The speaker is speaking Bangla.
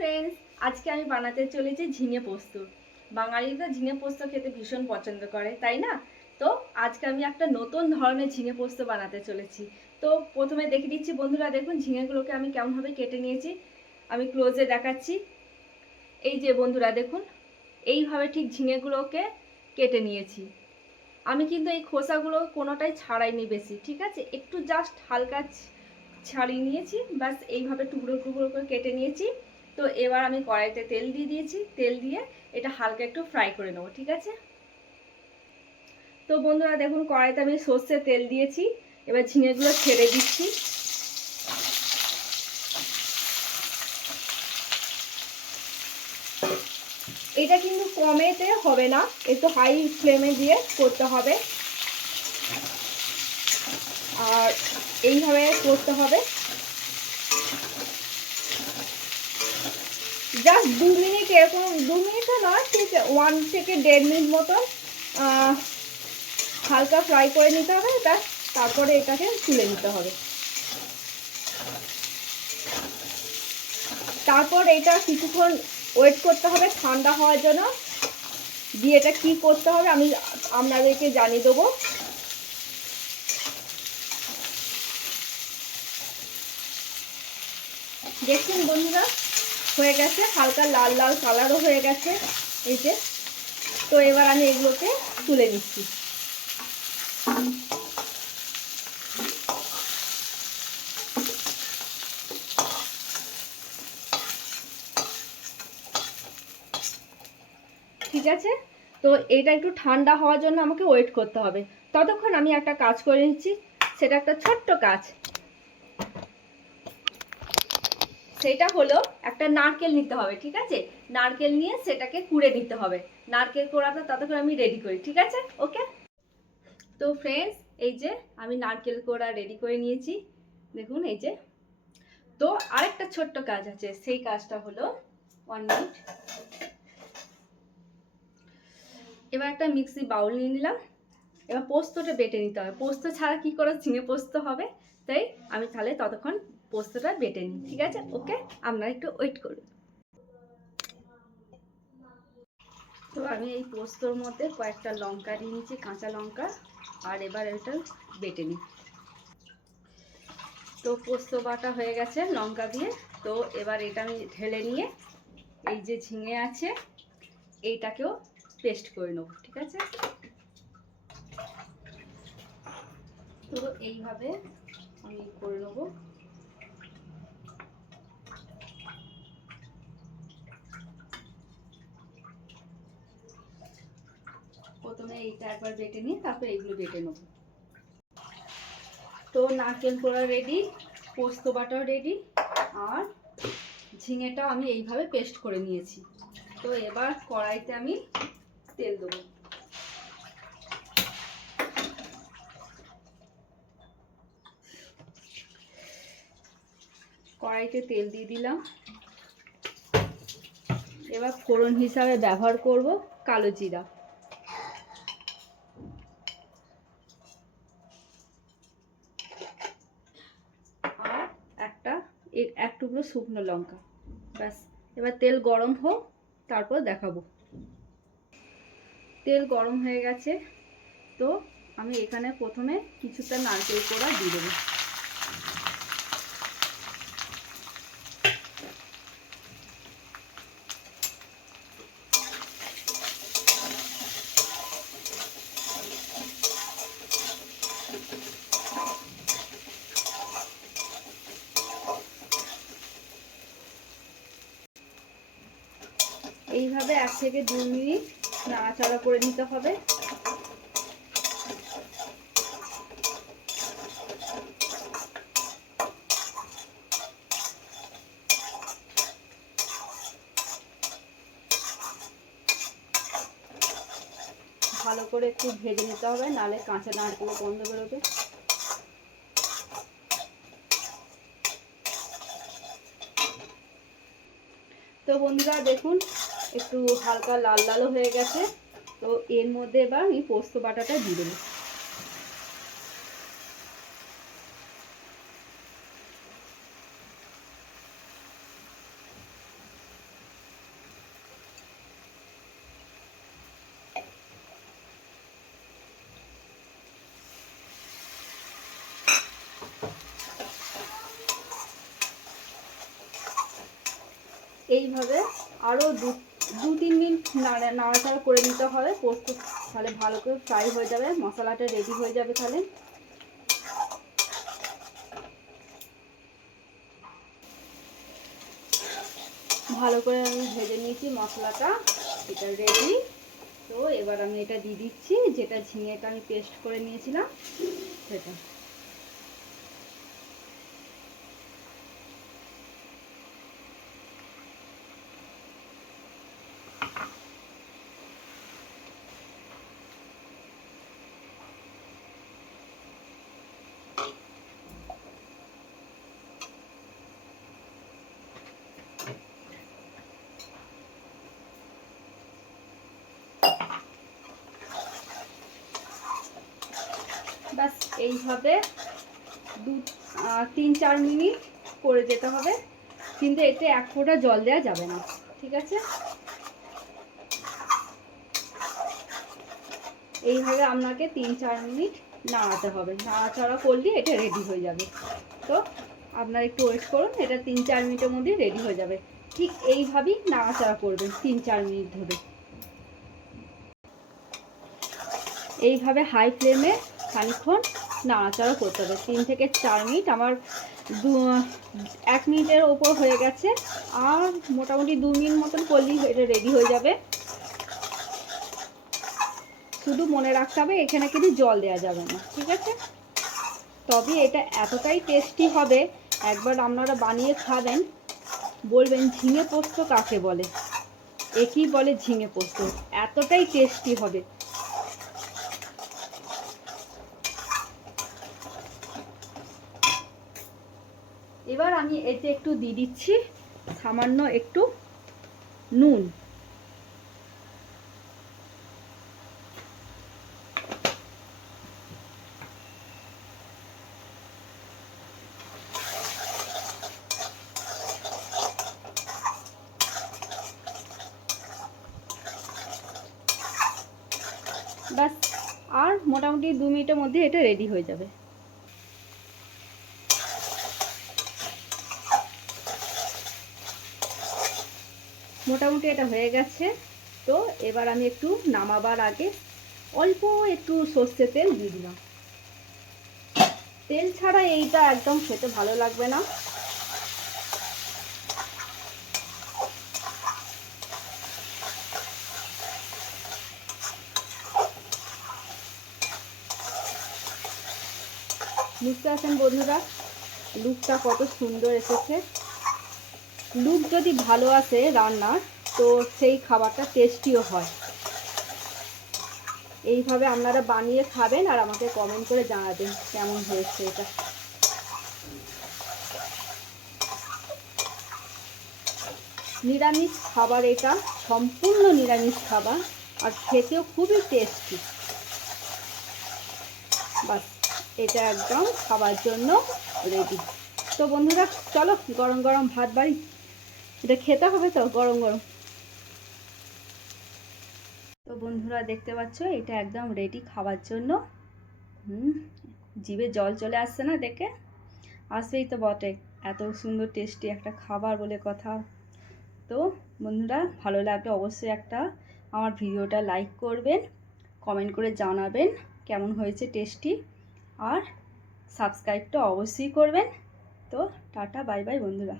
ফ্রেন্ডস আজকে আমি বানাতে চলেছি ঝিঙে পোস্ত। বাঙালিরা ঝিঙে পোস্ত খেতে ভীষণ পছন্দ করে, তাই না? তো আজকে আমি একটা নতুন ধরনের ঝিঙে পোস্ত বানাতে চলেছি। তো প্রথমে দেখে দিচ্ছি বন্ধুরা, দেখুন ঝিঙেগুলোকে আমি কেমনভাবে কেটে নিয়েছি। আমি ক্লোজে দেখাচ্ছি। এই যে বন্ধুরা, দেখুন, এইভাবে ঠিক ঝিঙেগুলোকে কেটে নিয়েছি। আমি কিন্তু এই খোসাগুলো কোনোটাই ছাড়াইনি বেশি, ঠিক আছে? একটু জাস্ট হালকা ছাড়িয়ে নিয়েছি, ব্যাস এইভাবে টুকরো টুকরো করে কেটে নিয়েছি। তো এবার আমি কড়াইতে তেল দিয়ে দিয়েছি। তেল দিয়ে এটা হালকা একটু ফ্রাই করে নেব, ঠিক আছে? তো বন্ধুরা, দেখুন, কড়াইতে আমি সর্ষে তেল দিয়েছি। এবার ঝিঙেগুলো ছেড়ে দিচ্ছি। এটা কিন্তু কমেতে হবে না, একটু হাই ফ্লেমে দিয়ে করতে হবে। আর এইভাবে করতে হবে। জাস্ট দু মিনিট এরকম, দু মিনিটও নয়, ঠিক ওয়ান থেকে দেড় মিনিট মতন হালকা ফ্রাই করে নিতে হবে ব্যাস তারপরে এটাকে তুলে নিতে হবে। তারপর এটা কিছুক্ষণ ওয়েট করতে হবে ঠান্ডা হওয়ার জন্য, দিয়ে এটা কী করতে হবে আমি আপনাদেরকে জানিয়ে দেবো। দেখুন বন্ধুরা? হয়ে গেছে, হালকা লাল লাল কালারও হয়ে গেছে, এই যে। তো এবার আমি এগুলোকে তুলে নিচ্ছি। ঠিক আছে? তো এটা একটু ঠান্ডা হওয়ার জন্য আমাকে ওয়েট করতে হবে। ততক্ষণ আমি একটা কাজ করে নিচ্ছি, সেটা একটা ছোট্ট কাজ। সেটা হলো একটা নারকেল নিতে হবে, ঠিক আছে? নারকেল নিয়ে সেটাকে কুড়ে নিতে হবে। নারকেল কোড়াটা ততক্ষণ আমি রেডি করি, ঠিক আছে? ওকে তো ফ্রেন্ডস এই যে আমি নারকেল কোড়া রেডি করে নিয়েছি। দেখুন, এই যে। তো আরেকটা ছোট্ট কাজ আছে, সেই কাজটা হলো ওয়ান মিনিট এবার একটা মিক্সি বাউল নিয়ে নিলাম। এবার পোস্তটা বেটে নিতে হবে। পোস্ত ছাড়া কি করে ঝিঙে পোস্ত হবে? তাই আমি তাহলে ততক্ষণ পোস্তটা বেটে নিই ঠিক আছে? ওকে? আপনারা একটু ওয়েট করুন। তো আমি এই পোস্তর মধ্যে কয়েকটা লঙ্কা দিয়ে নিচ্ছি কাঁচা লঙ্কা, আর এবার এটা বেটে নিই। তো পোস্ত বাটা হয়ে গেছে লঙ্কা দিয়ে। তো এবার এটা আমি ঢেলে নিয়ে এই যে ঝিঙে আছে, এইটাকেও পেস্ট করে নেব, ঠিক আছে? তো এইভাবে আমি করে নেব প্রথমে এইটা একবার বেটে নিয়ে তারপর এইগুলো বেটে নেব। তো নারকেল কোড়া রেডি পোস্ত বাটাও রেডি আর ঝিঙেটাও আমি এইভাবে পেস্ট করে নিয়েছি। তো এবার কড়াইতে আমি তেল দেবো। কড়াইতে তেল দিয়ে দিলাম। এবার ফোড়ন হিসাবে ব্যবহার করব কালো জিরা আর একটা এ- এক টুকরো শুকনো লঙ্কা। ব্যাস, এবার তেল গরম হোক, তারপর দেখাবো। তেল গরম হয়ে গেছে, তো আমি এখানে প্রথমে কিছুটা নারকেল কোড়া দিয়ে দেবো। এইভাবে এক থেকে দু মিনিট নাড়াচাড়া করে নিতে হবে। ভালো করে একটু ভেজে নিতে হবে, নালে কাঁচা নারকেল গন্ধ বেরোবে। তো বন্ধুরা, দেখুন একটু হালকা লাল লালও হয়ে গেছে। তো এর মধ্যে এবার আমি পোস্ত বাটাটা দিয়ে দেব। এইভাবে আরও দু দু তিন দিন নাড়া, নাড়াচাড়া করে নিতে হবে পোস্ত তাহলে ভালো করে ফ্রাই হয়ে যাবে, মশলাটা রেডি হয়ে যাবে তাহলে। ভালো করে আমি ভেজে নিয়েছি মশলাটা, এটা রেডি তো এবার আমি এটা দিয়ে দিচ্ছি, যেটা ঝিঙেটা আমি পেস্ট করে নিয়েছিলাম, সেটা। ব্যাস, এইভাবে দু তিন, চার মিনিট করে যেতে হবে। কিন্তু এতে এক ফোঁটা জল দেওয়া যাবে না, ঠিক আছে? এইভাবে আপনাকে তিন, চার মিনিট নাড়াতে হবে। নাড়াচাড়া করলে এটা রেডি হয়ে যাবে। তো আপনার একটু ওয়েট করুন, এটা তিন, চার মিনিটের মধ্যে রেডি হয়ে যাবে। ঠিক এইভাবেই নাড়াচাড়া করবেন তিন, চার মিনিট ধরে। এইভাবে হাই ফ্লেমে খানিক্ষণ নাড়াচাড়া করতে হবে। তিন থেকে চার মিনিট আমার দু, এক মিনিটের ওপর হয়ে গেছে। আর মোটামুটি দু মিনিট মতন করলেই এটা রেডি হয়ে যাবে। শুধু মনে রাখতে হবে, এখানে কিন্তু জল দেওয়া যাবে না, ঠিক আছে? তবে এটা এতটাই টেস্টি হবে, একবার আপনারা বানিয়ে খাবেন, বলবেন ঝিঙে পোস্ত কাকে বলে? একই বলে ঝিঙে পোস্ত, এতটাই টেস্টি হবে। এবার আমি এতে একটু দিয়ে দিচ্ছি সামান্য একটু নুন। ব্যাস, আর মোটামুটি দু মিনিটের মধ্যে এটা রেডি হয়ে যাবে। মোটামুটি এটা হয়ে গেছে। তো এবার আমি একটু নামাবার আগে অল্প একটু সর্ষে তেল দিয়ে দিলাম। তেল ছাড়া এইটা একদম খেতে ভালো লাগবে না। বুঝতে পারছেন বন্ধুরা, লুকটা কত সুন্দর এসেছে। লুক যদি ভালো আসে রান্নার, তো সেই খাবারটা টেস্টিও হয়। এইভাবে আপনারা বানিয়ে খাবেন আর আমাকে কমেন্ট করে জানাবেন কেমন হয়েছে এটা। নিরামিষ খাবার এটা, সম্পূর্ণ নিরামিষ খাবার আর খেতেও খুবই টেস্টি বাস, এটা একদম খাবার জন্য রেডি তো বন্ধুরা, চলো গরম গরম ভাত বাড়ি। এটা খেতে হবে তো, গরম গরম। তো বন্ধুরা দেখতে পাচ্ছ, এটা একদম রেডি খাওয়ার জন্য। হুম, জিভে জল চলে আসছে না দেখে? আসবেই তো বটে, এত সুন্দর টেস্টি একটা খাবার বলে কথা। তো বন্ধুরা, ভালো লাগলে অবশ্যই একটা আমার ভিডিওটা লাইক করবেন কমেন্ট করে জানাবেন কেমন হয়েছে টেস্টি আর সাবস্ক্রাইবটা অবশ্যই করবেন। তো টাটা বাই বাই বন্ধুরা।